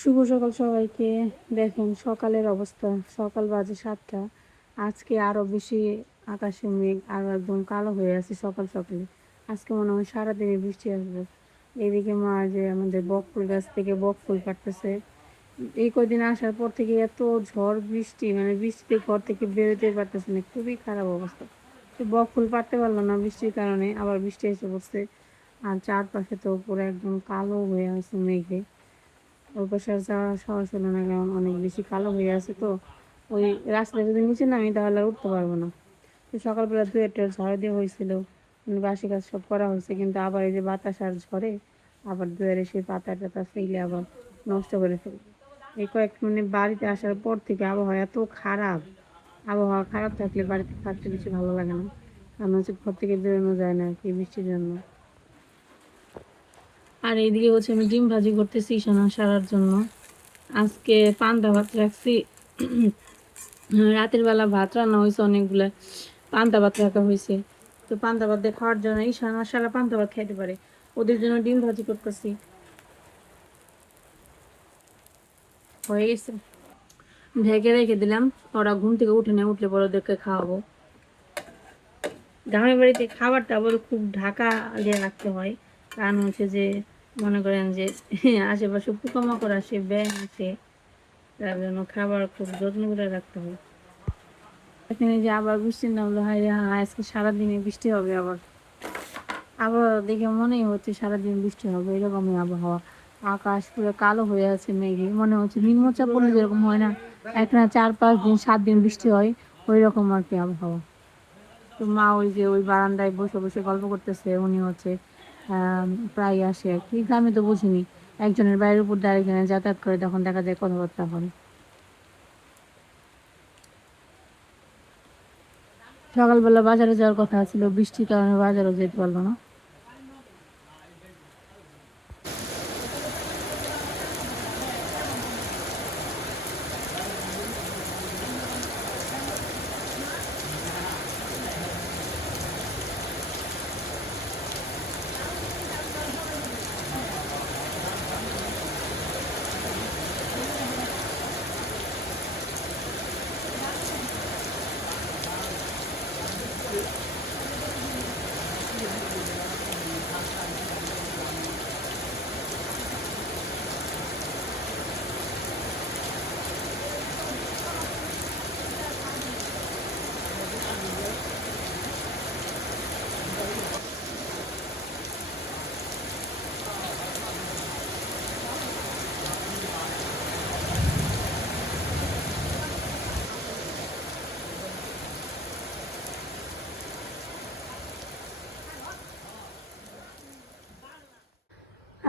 শুভ সকাল সবাইকে। দেখেন সকালের অবস্থা, সকাল বাজে 7টা। আজকে আরো বেশি আকাশে মেঘ আর একদম কালো হয়ে আছে সকাল সকালে। আজকে মনে হয় সারাদিনে বৃষ্টি আসবে। এদিকে মা যে আমাদের বকফুল গাছ থেকে বকফুল কাটতেছে। এই কদিন আসার পর থেকে এত ঝড় বৃষ্টি, মানে বৃষ্টিতে ঘর থেকে বেরোতে পারতেছে না, খুবই খারাপ অবস্থা। তো বকফুল পারতে পারলো না বৃষ্টির কারণে, আবার বৃষ্টি এসে পড়ছে। আর চারপাশে তো পুরো একদম কালো হয়ে আছে মেঘে। ওই পাশে আর যাওয়া সাহস হলো না, কারণ অনেক বেশি কালো হয়ে আছে। তো ওই রাস্তায় যদি নিচে নামি তাহলে আর উঠতে পারবো না। তো সকালবেলা দু একটা ঝড় দিয়ে হয়েছিল, বাসি কাজ সব করা হয়েছে, কিন্তু আবার এই যে বাতাস আর ঝড়ে আবার দুয়ারে সেই পাতা টাতা ফেলে আবার নষ্ট করে ফেলবে। এই কয়েক মিনিট বাড়িতে আসার পর থেকে আবহাওয়া এত খারাপ। আবহাওয়া খারাপ থাকলে বাড়িতে থাকতে কিছু ভালো লাগে না, কারণ হচ্ছে ঘর থেকে বেরোনো যায় না কি বৃষ্টির জন্য। আর এইদিকে হচ্ছে আমি ডিম ভাজি করতেছি সোনা সারার জন্য। আজকে পান্তা ভাত রাখছি। রাতের বেলা ভাত রান্না হয়েছে অনেকগুলা, পান্তা ভাত রাখা হয়েছে। তো পান্তা ভাত দিয়ে খাওয়ার জন্য ঈশান আর সারা পান্তা ভাত খাইতে পারে, ওদের জন্য ডিম ভাজি করতেছি। হয়ে গেছে, ঢেকে রেখে দিলাম। ওরা ঘুম থেকে উঠে না, উঠলে পরে ওদেরকে খাওয়াবো। গ্রামের বাড়িতে খাবারটা আবার খুব ঢাকা দিয়ে রাখতে হয়, কারণ হচ্ছে যে মনে করেন যে আশেপাশে পোকামাকড় আসে, ব্যাঙ আসে, তার জন্য খাবার খুব যত্ন করে রাখতে হয়। এখানে যে আবার বৃষ্টির নামলো, হায় রে হায়, আজকে সারাদিনে বৃষ্টি হবে। আবার আবহাওয়া দেখে মনেই হচ্ছে সারাদিন বৃষ্টি হবে, এরকমই আবহাওয়া। আকাশ পুরো কালো হয়ে আছে মেঘে, মনে হচ্ছে নিম্নচাপ পড়লে যেরকম হয় না, একটা 4-5 দিন 7 দিন বৃষ্টি হয়, ওই রকম আর কি আবহাওয়া। তো মা ওই যে ওই বারান্দায় বসে বসে গল্প করতেছে। উনি হচ্ছে প্রায় আসে আর কি, আমি তো বুঝিনি, একজনের বাইরের উপর দিয়ে আরেকজনের যাতায়াত করে, তখন দেখা যায় কথাবার্তা হয়। সকালবেলা বাজারে যাওয়ার কথা ছিল, বৃষ্টির কারণে বাজারও যেতে পারলো না।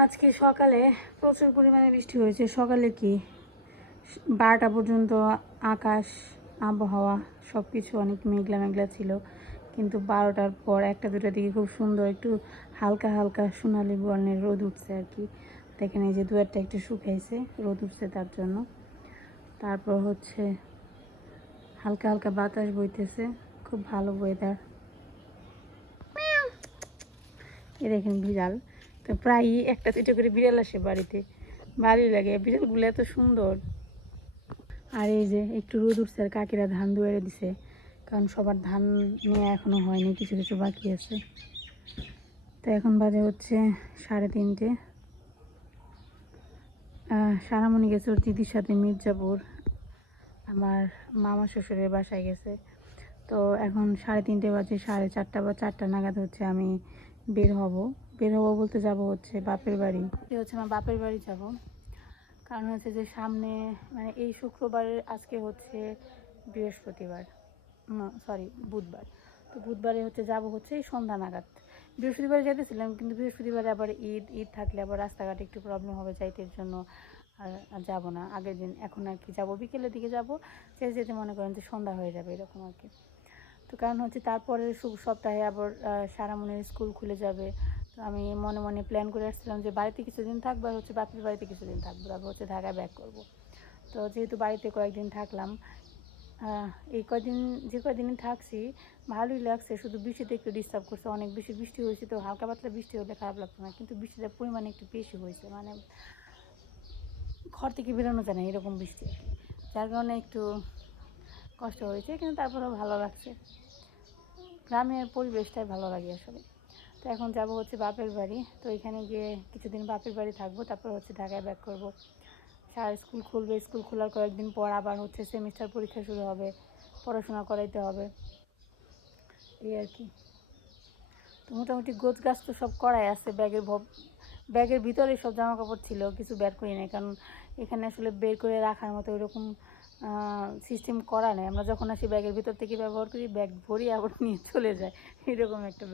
আজকে সকালে প্রচুর পরিমাণে বৃষ্টি হয়েছে। সকালে কি 12টা পর্যন্ত আকাশ, আবহাওয়া সব কিছু অনেক মেঘলা মেঘলা ছিল, কিন্তু 12টার পর 1টা 2টার দিকে খুব সুন্দর একটু হালকা হালকা সোনালি বর্ণের রোদ উঠছে আর কি। দেখেন এই যে দুয়ারটা একটু শুকাইছে, রোদ উঠছে তার জন্য। তারপর হচ্ছে হালকা হালকা বাতাস বইতেছে, খুব ভালো ওয়েদার। এ দেখেন বিড়াল, তো প্রায়ই 1টা 2টা করে বিড়াল আসে বাড়িতে, ভালোই লাগে, বিড়ালগুলো এত সুন্দর। আর এই যে একটু রোদ উঠছে আর কাকিরা ধান দুয়ারে দিছে, কারণ সবার ধান নেওয়া এখনো হয়নি, কিছু কিছু বাকি আছে। তো এখন বাজে হচ্ছে 3:30। সারামণি গেছে ওর দিদির সাথে মির্জাপুর, আমার মামা শ্বশুরের বাসায় গেছে। তো এখন 3:30 বাজে, 4:30 বা 4টা নাগাদ হচ্ছে আমি বের হব। বের হব বলতে যাব হচ্ছে বাপের বাড়ি, হচ্ছে আমার বাপের বাড়ি যাব। কারণ হচ্ছে যে সামনে, মানে এই শুক্রবারের আজকে হচ্ছে বৃহস্পতিবার, সরি বুধবার। তো বুধবারে হচ্ছে যাব হচ্ছে এই সন্ধ্যা নাগাদ। বৃহস্পতিবারে যেতেছিলাম, কিন্তু বৃহস্পতিবারে আবার ঈদ, ঈদ থাকলে আবার রাস্তাঘাটে একটু প্রবলেম হবে যাইতের জন্য, আর যাবো না আগের দিন। এখন আর কি যাব বিকেলের দিকে যাব, যেতে যেতে মনে করেন যে সন্ধ্যা হয়ে যাবে এরকম আর কি। তো কারণ হচ্ছে তারপরের সপ্তাহে আবার সারামনের স্কুল খুলে যাবে। তো আমি মনে মনে প্ল্যান করে আসছিলাম যে বাড়িতে কিছুদিন থাকবো, আর হচ্ছে বাপের বাড়িতে কিছুদিন থাকবো, তারপর হচ্ছে ঢাকায় ব্যাক করবো। তো যেহেতু বাড়িতে কয়েকদিন থাকলাম, এই কদিন যে কদিনই থাকছি ভালোই লাগছে, শুধু বৃষ্টিতে একটু ডিস্টার্ব করছে, অনেক বেশি বৃষ্টি হয়েছে। তো হালকা পাতলা বৃষ্টি হলে খারাপ লাগতো না, কিন্তু বৃষ্টিটার পরিমাণে একটু বেশি হয়েছে, মানে ঘর থেকে বেরোনো যায় না এরকম বৃষ্টি, যার কারণে একটু কষ্ট হয়েছে, কিন্তু তারপরেও ভালো লাগছে। গ্রামের পরিবেশটাই ভালো লাগে আসলে। তো এখন যাব হচ্ছে বাপের বাড়ি, তো এখানে গিয়ে কিছুদিন বাপের বাড়ি থাকবো, তারপর হচ্ছে ঢাকায় ব্যাক করবো। স্কুল খুলবে, স্কুল খোলার কয়েকদিন পর আবার হচ্ছে সেমিস্টার পরীক্ষা শুরু হবে, পড়াশোনা করাইতে হবে, এই আর কি। তো মোটামুটি গোছ গাছ তো সব করাই আছে, ব্যাগের ভিতরে সব জামা কাপড় ছিল, কিছু বের করি নাই, কারণ এখানে আসলে বের করে রাখার মতো ওইরকম সিস্টেম করা নেই। আমরা যখন আসি ব্যাগের ভিতর থেকে ব্যবহার করি, ব্যাগ ভরি আবার নিয়ে চলে যায়, এরকম একটা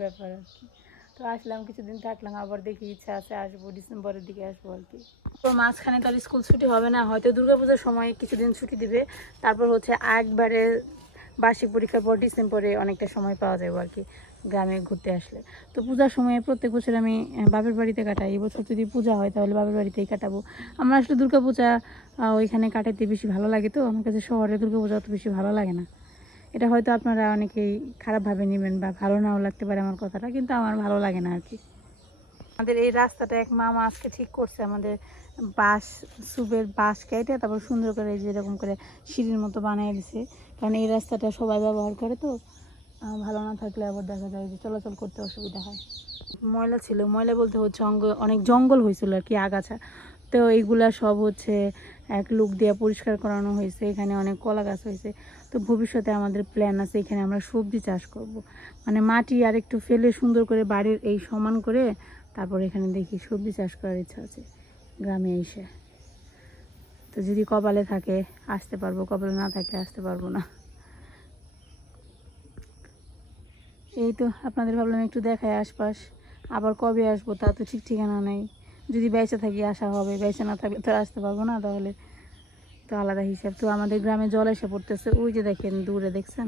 ব্যাপার আর কি। তো আসলাম, কিছুদিন থাকলাম, আবার দেখি ইচ্ছা আছে আসবো, ডিসেম্বরের দিকে আসবো আর কি। তো মাঝখানে তো আর স্কুল ছুটি হবে না, হয়তো দুর্গাপূজার সময় কিছুদিন ছুটি দিবে, তারপর হচ্ছে একবারে বার্ষিক পরীক্ষার পর ডিসেম্বরে অনেকটা সময় পাওয়া যাবে আর কি গ্রামে ঘুরতে আসলে। তো পূজার সময় প্রত্যেক বছর আমি বাপের বাড়িতে কাটাই, এবছর যদি পূজা হয় তাহলে বাপের বাড়িতেই কাটাবো। আমার আসলে দুর্গাপূজা ওইখানে কাটাইতে বেশি ভালো লাগে, তো আমার কাছে শহরে দুর্গাপূজা অত বেশি ভালো লাগে না। এটা হয়তো আপনারা অনেকেই খারাপভাবে নেবেন বা ভালো নাও লাগতে পারে আমার কথাটা, কিন্তু আমার ভালো লাগে না আর কি। আমাদের এই রাস্তাটা এক মামা আজকে ঠিক করছে, আমাদের সুবের বাঁশ কেটে তারপর সুন্দর করে যেরকম করে সিঁড়ির মতো বানিয়ে দিছে, কারণ এই রাস্তাটা সবাই ব্যবহার করে, তো ভালো না থাকলে আবার দেখা যায় যে চলাচল করতে অসুবিধা হয়। ময়লা ছিল, ময়লা বলতে হচ্ছে অনেক জঙ্গল হয়েছিল আর কি, আগাছা, তো এইগুলা সব হচ্ছে এক লোক দিয়ে পরিষ্কার করানো হয়েছে। এখানে অনেক কলা গাছ হয়েছে, তো ভবিষ্যতে আমাদের প্ল্যান আছে এখানে আমরা সবজি চাষ করব, মানে মাটি আর একটু ফেলে সুন্দর করে বাড়ির এই সমান করে তারপর এখানে দেখি সবজি চাষ করার ইচ্ছা আছে গ্রামে এসে। তো যদি কপালে থাকে আসতে পারবো, কপালে না থাকলে আসতে পারবো না। এই তো আপনাদের ভাবলাম একটু দেখায় আশপাশ, আবার কবে আসবো তা তো ঠিক ঠিকানা নেই। যদি বেঁচে থাকি আসা হবে, বেঁচে না থাকলে তো আসতে পারবো না, তাহলে তো আলাদা হিসাব। তো আমাদের গ্রামে জল এসে পড়তেছে, ওই যে দেখেন দূরে দেখছেন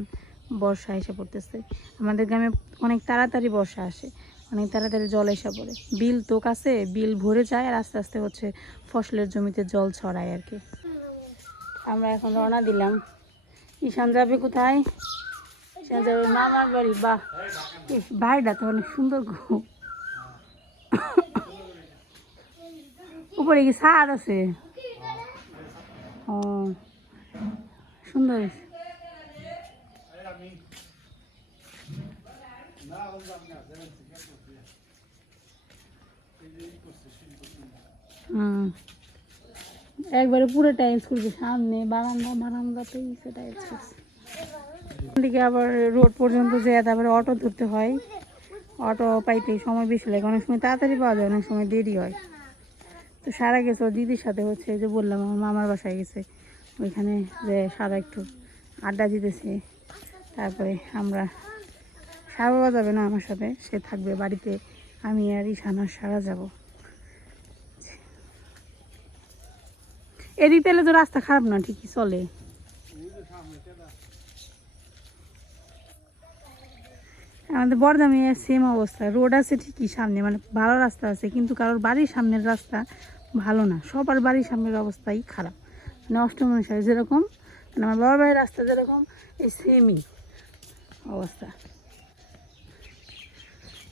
বর্ষা এসে পড়তেছে। আমাদের গ্রামে অনেক তাড়াতাড়ি বর্ষা আসে, অনেক তাড়াতাড়ি জল এসে পড়ে, বিল তো কাছে, বিল ভরে যায় আর আস্তে আস্তে হচ্ছে ফসলের জমিতে জল ছড়ায় আর কি। আমরা এখন রওনা দিলাম। ঈশান যাবে কোথায়? ঈশান যাবে মামার বাড়ি। বাহ, বাড়িটা তো অনেক সুন্দর গো, উপরে কি ছাদ আছে? ও সুন্দর। একবারে পুরো টাইলস করছে, সামনে বারান্দাতেই সে টাইলস করছে। দিকে আবার রোড পর্যন্ত যেয়ে তারপরে অটো ধরতে হয়, অটো পাইতে সময় বেশি লাগে, অনেক সময় তাড়াতাড়ি পাওয়া যায়, অনেক সময় দেরি হয়। তো সারা গেছে ওর দিদির সাথে, হচ্ছে যে বললাম আমার মামার বাসায় গেছে, ওইখানে যে সারা একটু আড্ডা দিতেছে। তারপরে আমরা, সারা যাবে না আমার সাথে, সে থাকবে বাড়িতে, আমি আর ঈশান আর সারা যাব। এদিক তাহলে তো রাস্তা খারাপ না, ঠিকই চলে। আমাদের বর্দামে সেম অবস্থা, রোড আছে ঠিকই সামনে, মানে ভালো রাস্তা আছে, কিন্তু কারোর বাড়ির সামনের রাস্তা ভালো না, সবার বাড়ির সামনের অবস্থাই খারাপ। মানে অষ্টম অনুসারে যেরকম, মানে আমার বাবার বাড়ির রাস্তা যেরকম, এই সেমই অবস্থা।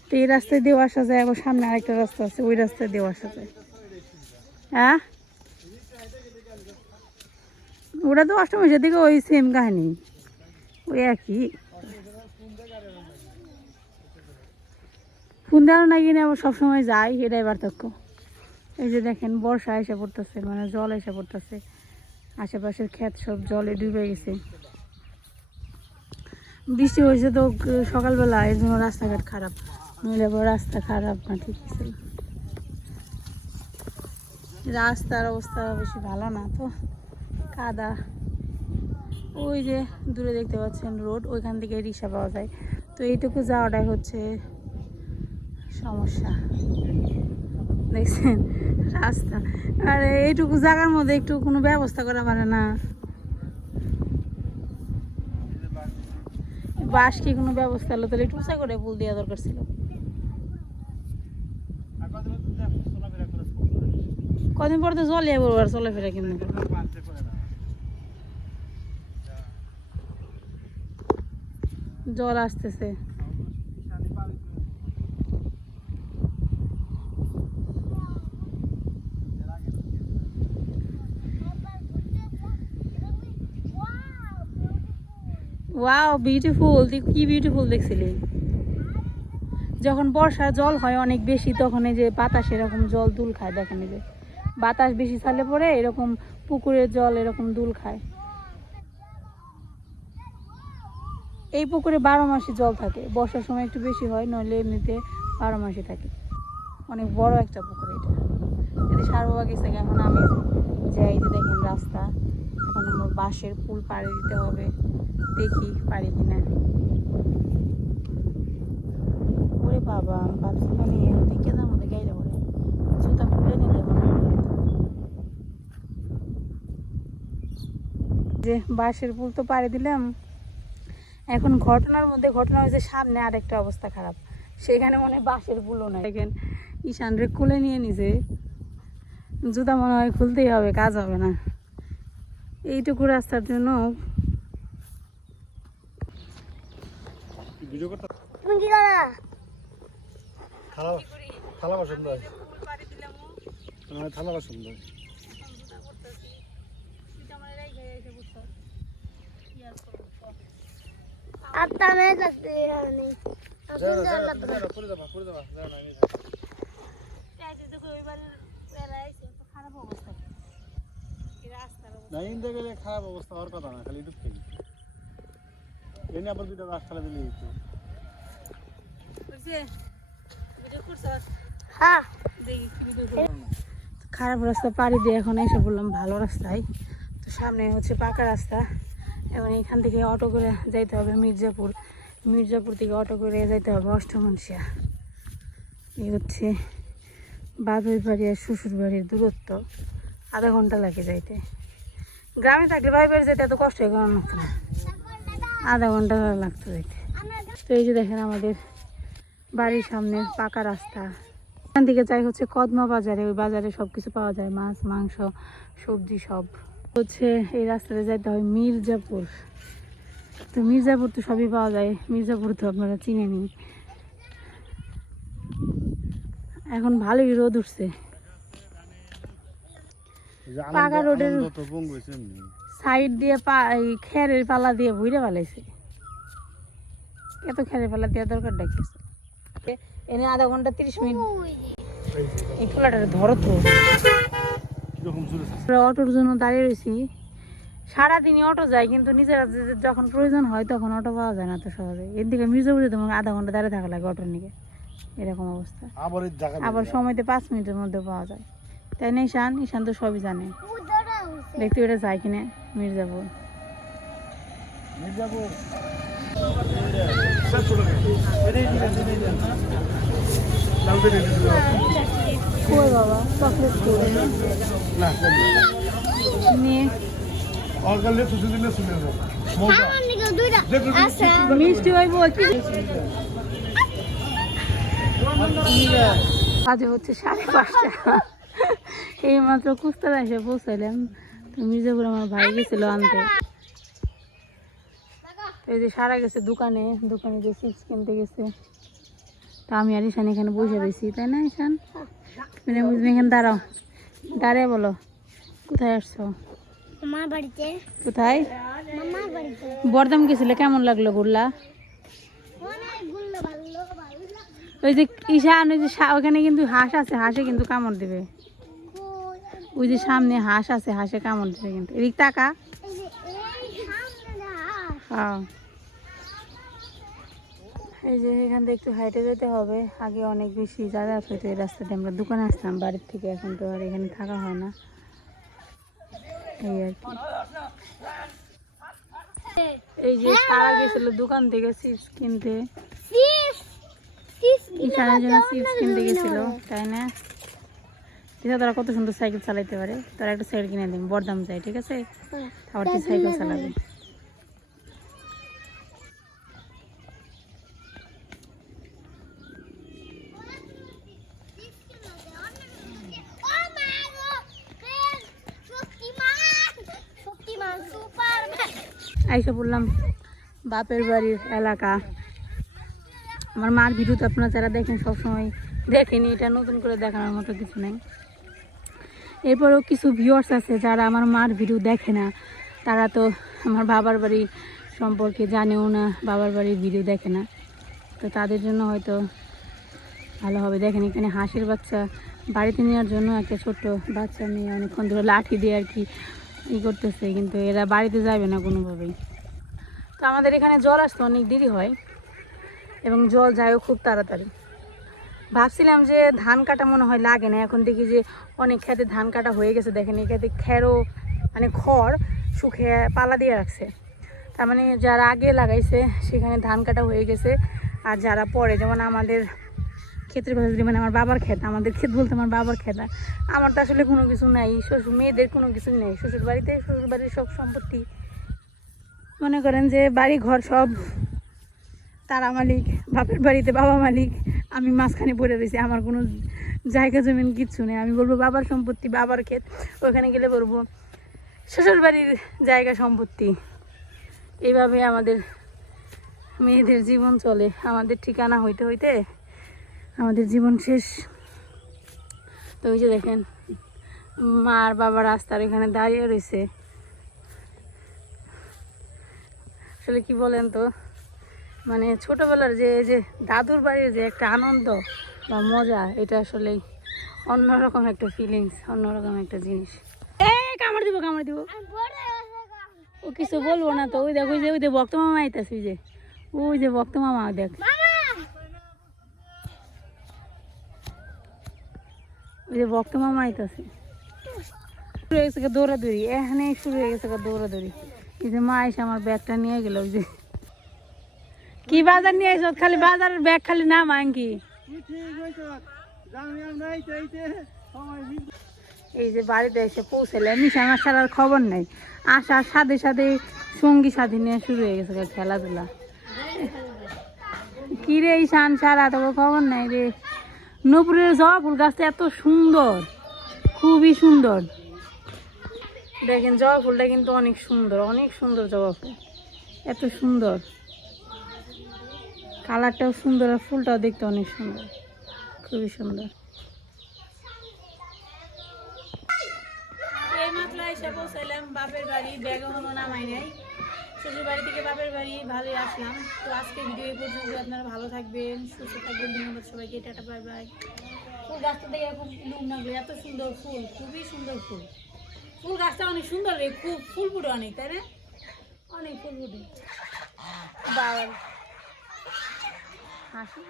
তো এই রাস্তায় দেওয়া আসা যায়, আবার সামনে আরেকটা রাস্তা আছে, ওই রাস্তায় দেওয়া আসা যায়। হ্যাঁ, ওটা তো অষ্টম অনুসার দিকে ওই সেম কাহিনি, ওই একই। ফোন দেওয়া না কিনে আবার সবসময় যাই, এটাই পার্থক্য। এই যে দেখেন বর্ষা এসে পড়তেছে, মানে জল এসে পড়তেছে, আশেপাশের ক্ষেত সব জলে ডুবে গেছে। বৃষ্টি হয়েছে তো সকালবেলা, এর জন্য রাস্তাঘাট খারাপ, নইলে রাস্তা খারাপ না, ঠিক ছিল। রাস্তার অবস্থা বেশি ভালো না, তো কাদা। ওই যে দূরে দেখতে পাচ্ছেন রোড, ওইখান থেকে রিক্সা পাওয়া যায়, তো এইটুকু যাওয়াটাই হচ্ছে সমস্যা। দেখছেন রাস্তা, আর এইটুকু জায়গার মধ্যে একটু কোনো ব্যবস্থা করা পারে না, বাস কি কোনো ব্যবস্থা হলো তাহলে একটু উঁচা করে পুল দেওয়া দরকার ছিল। কদিন পর তো জলে বলবার চলাফেরা কেমন, জল আসতেছে। ওয়াও বিউটিফুল, তুই কি বিউটিফুল দেখছিলি। যখন বর্ষার জল হয় অনেক বেশি তখন এই যে বাতাস এরকম জল দুল খায়, দেখেন এই যে বাতাস বেশি চালে পরে এরকম পুকুরের জল এরকম দুল খায়। এই পুকুরে 12 মাসই জল থাকে, বর্ষার সময় একটু বেশি হয়, নইলে এমনিতে 12 মাসই থাকে। অনেক বড় একটা পুকুর এটা। যদি সারবা গেছে, এখন আমি যাই, যে দেখেন রাস্তা, এখন আমার বাঁশের পুল পাড়ে দিতে হবে, দেখি পারি কিনা। ওরে বাবা, ভাবছি মানে দেখে যার মধ্যে গাইলে পরে জুতা খুলে নিলে যে বাঁশের পুল তো পাড়ে দিলাম। এখন ঘটনার মধ্যে ঘটনা হয়েছে, সামনে আরেকটা অবস্থা খারাপ, সেখানে মনে হয় বাঁশের পুলও নাই। দেখেন ঈশান রে কোলে নিয়ে নিছে, জুতা মনে হয় খুলতেই হবে, কাজ হবে না এইটুকু রাস্তার জন্য। খারাপ অবস্থা হওয়ার কথা না, খালি ডুব থেকে এনে আবার দুটো গাছ ফেলে দিলে খারাপ রাস্তা পাড়ি দিয়ে এখন এসে বললাম ভালো রাস্তায়। তো সামনে হচ্ছে পাকা রাস্তা, এবং এখান থেকে অটো করে যাইতে হবে মির্জাপুর, মির্জাপুর থেকে অটো করে যাইতে হবে অষ্টমনসিয়া। এই হচ্ছে বাপের বাড়ি আর শ্বশুর বাড়ির দূরত্ব, আধা ঘন্টা লাগে যাইতে। গ্রামে থাকলে বাড়ি বাড়ি যেতে এত কষ্ট করার লাগতো না, আধা ঘন্টা লাগতো যাইতে। তো এই যে দেখেন আমাদের বাড়ির সামনে পাকা রাস্তা। এখান থেকে যাই হচ্ছে কদমা বাজারে, ওই বাজারে সব কিছু পাওয়া যায়, মাছ মাংস সবজি সব হচ্ছে। এই রাস্তাতে যাইতে হয় মির্জাপুর। তো মির্জাপুর তো সবই পাওয়া যায়, মির্জাপুর তো আপনারা চিনে নিন। এখন ভালোই রোদ উঠছে, পাকা রোডের সাইড দিয়ে খেরের পালা দিয়ে ভুইরে পালাইছে। এত খেরের পালা দেওয়ার দরকার ডাকিয়েছে। এনে আধা ঘন্টা 30 মিনিট এই খোলাটা ধরো তো। অটোর জন্য দাঁড়িয়ে রয়েছি, সারাদিনই অটো যায়, কিন্তু নিজেরা যখন প্রয়োজন হয় তখন অটো পাওয়া যায় না তো সহজে। এর দিকে মির্জাপুরে তোমাকে আধা ঘন্টা দাঁড়িয়ে থাকা লাগে অটোর নিকে, এরকম অবস্থা। আবার সময়তে 5 মিনিটের মধ্যে পাওয়া যায়, তাই না ঈশান? ঈশান তো সবই জানে, দেখতে এটা যায় কিনা মির্জাপুর। কই বাবা চকলেট নিয়ে মিষ্টি হইব কি? আজ হচ্ছে 5:30, এই মাত্র কুস্তার এসে পৌঁছাইলাম। তো মির্জাপুর আমার ভাই গেছিল আনতে। এই যে সারা গেছে দোকানে, দোকানে যে চিপস কিনতে গেছে। তা আমি আর ঈশান এখানে বসে রয়েছি, তাই না ঈশান? এখানে দাঁড়াও, দাঁড়িয়ে বলো কোথায় আসছো? মামার বাড়িতে। কোথায়? মামার বাড়িতে। বর্দাম গেছিলে, কেমন লাগলো ঘুরলা? ওই যে ঈশান, ওই যে ওখানে কিন্তু হাঁস আছে, হাঁসে কিন্তু কামড় দেবে। ওই যে সামনে হাঁস আছে, হাঁসে কামড় দেবে কিন্তু। এদিক টাকা। হ্যাঁ, এই যে এখান থেকে একটু হাইটে যেতে হবে। আগে অনেক বেশি যাতায়াত হইতো এই রাস্তাতে, আমরা দোকানে আসতাম বাড়ির থেকে, এখন তো আর এখানে থাকা হয় না, এই আর কি। এই যে সারা গেছিল দোকান থেকে চিপস কিনতে, ঈশানের জন্য চিপস কিনতে গেছিল, তাই না? তারা কত সুন্দর সাইকেল চালাইতে পারে, তারা একটা সাইকেল কিনে দিন, বরদাম যায়, ঠিক আছে? আবার তুই সাইকেল চালাবে। আইসা বললাম বাপের বাড়ির এলাকা। আমার মার ভিডিও তো আপনারা যারা দেখেন সবসময় দেখেনি, এটা নতুন করে দেখানোর মতো কিছু নেই। এরপরেও কিছু ভিউয়ার্স আছে যারা আমার মার ভিডিও দেখে না, তারা তো আমার বাবার বাড়ি সম্পর্কে জানেও না, বাবার বাড়ির ভিডিও দেখে না, তো তাদের জন্য হয়তো ভালো হবে। দেখেন এখানে হাঁসের বাচ্চা বাড়িতে নেওয়ার জন্য একটা ছোট্ট বাচ্চা নিয়ে অনেকক্ষণ ধরে লাঠি দিয়ে আর কি করতেছে, কিন্তু এরা বাড়িতে যাবে না কোনোভাবেই। তো আমাদের এখানে জল আসতে অনেক দেরি হয় এবং জল যায়ও খুব তাড়াতাড়ি। ভাবছিলাম যে ধান কাটা মনে হয় লাগে না, এখন দেখি যে অনেক খেতে ধান কাটা হয়ে গেছে। দেখেন এই খেতে খেরও মানে খড় শুকিয়ে পালা দিয়ে রাখছে, তার মানে যারা আগে লাগাইছে সেখানে ধান কাটা হয়ে গেছে। আর যারা পরে, যেমন আমাদের ক্ষেতের কথা যদি, মানে আমার বাবার ক্ষেত, আমাদের ক্ষেত বলতে আমার বাবার ক্ষেত, আমার তো আসলে কোনো কিছু নাই, শ্বশুর মেয়েদের কোনো কিছু নেই। শ্বশুর বাড়িতে শ্বশুর বাড়ির সব সম্পত্তি, মনে করেন যে বাড়ি ঘর সব তারা মালিক, বাপের বাড়িতে বাবা মালিক, আমি মাঝখানে পড়ে রয়েছি, আমার কোনো জায়গা জমিন কিচ্ছু নেই। আমি বলবো বাবার সম্পত্তি, বাবার ক্ষেত, ওখানে গেলে বলবো শ্বশুর বাড়ির জায়গা সম্পত্তি। এইভাবে আমাদের মেয়েদের জীবন চলে, আমাদের ঠিকানা হইতে হইতে আমাদের জীবন শেষ। তো ওই যে দেখেন মা আর বাবা রাস্তার এখানে দাঁড়িয়ে রয়েছে। আসলে কি বলেন তো, মানে ছোটোবেলার যে দাদুর বাড়ির যে একটা আনন্দ বা মজা, এটা আসলে অন্যরকম একটা ফিলিংস, অন্যরকম একটা জিনিস। কামড় দিব কামড় দিব, ও কিছু বলবো না তো। ওই দেখ ওই যে ভক্ত মামা আইতাছে, ওই যে ভক্ত মামা, দেখ ওই যে ভক্ত মামা আইতাছে। শুরু হয়ে গেছে দৌড়াদৌড়ি, এখানে শুরু হয়ে গেছে দৌড়াদৌড়ি। এই যে মা এসে আমার ব্যাগটা নিয়ে গেল। ওই যে কি বাজার নিয়ে এসো, খালি বাজারের ব্যাগ খালি নাম আঙ্কি। এই যে বাড়িতে এসে পৌঁছালে মিশান আসার আর খবর নাই, আসার সাথে সাথে সঙ্গী সাথী নিয়ে শুরু হয়ে গেছে খেলাধুলা। কি রে ঈশান, সারা তো খবর নাই রে। নূপুরের জবা ফুল গাছটা এত সুন্দর, খুবই সুন্দর। দেখেন জবা ফুলটা কিন্তু অনেক সুন্দর, অনেক সুন্দর জবা ফুল, এত সুন্দর, কালারটাও সুন্দর আর ফুলটাও দেখতে অনেক সুন্দর, খুবই সুন্দর। এইমাত্র এসে পৌঁছাইলাম বাপের বাড়ি, ব্যাগ এখনো নামাই নাই। শ্বশুর বাড়ি থেকে বাপের বাড়ি ভালোই আসলাম। তো আজকে ভিডিও এই পর্যন্ত। আপনারা ভালো থাকবেন, সুস্থ থাকবেন, ধন্যবাদ সবাইকে, টাটা বাই বাই। ফুল গাছটা দেখে খুব লুম লাগলো, এত সুন্দর ফুল, খুবই সুন্দর ফুল। ফুল গাছটা অনেক সুন্দর রে, খুব ফুল ফুটে অনেক, তাই না? অনেক ফুল ফুটে। বাবা হাসি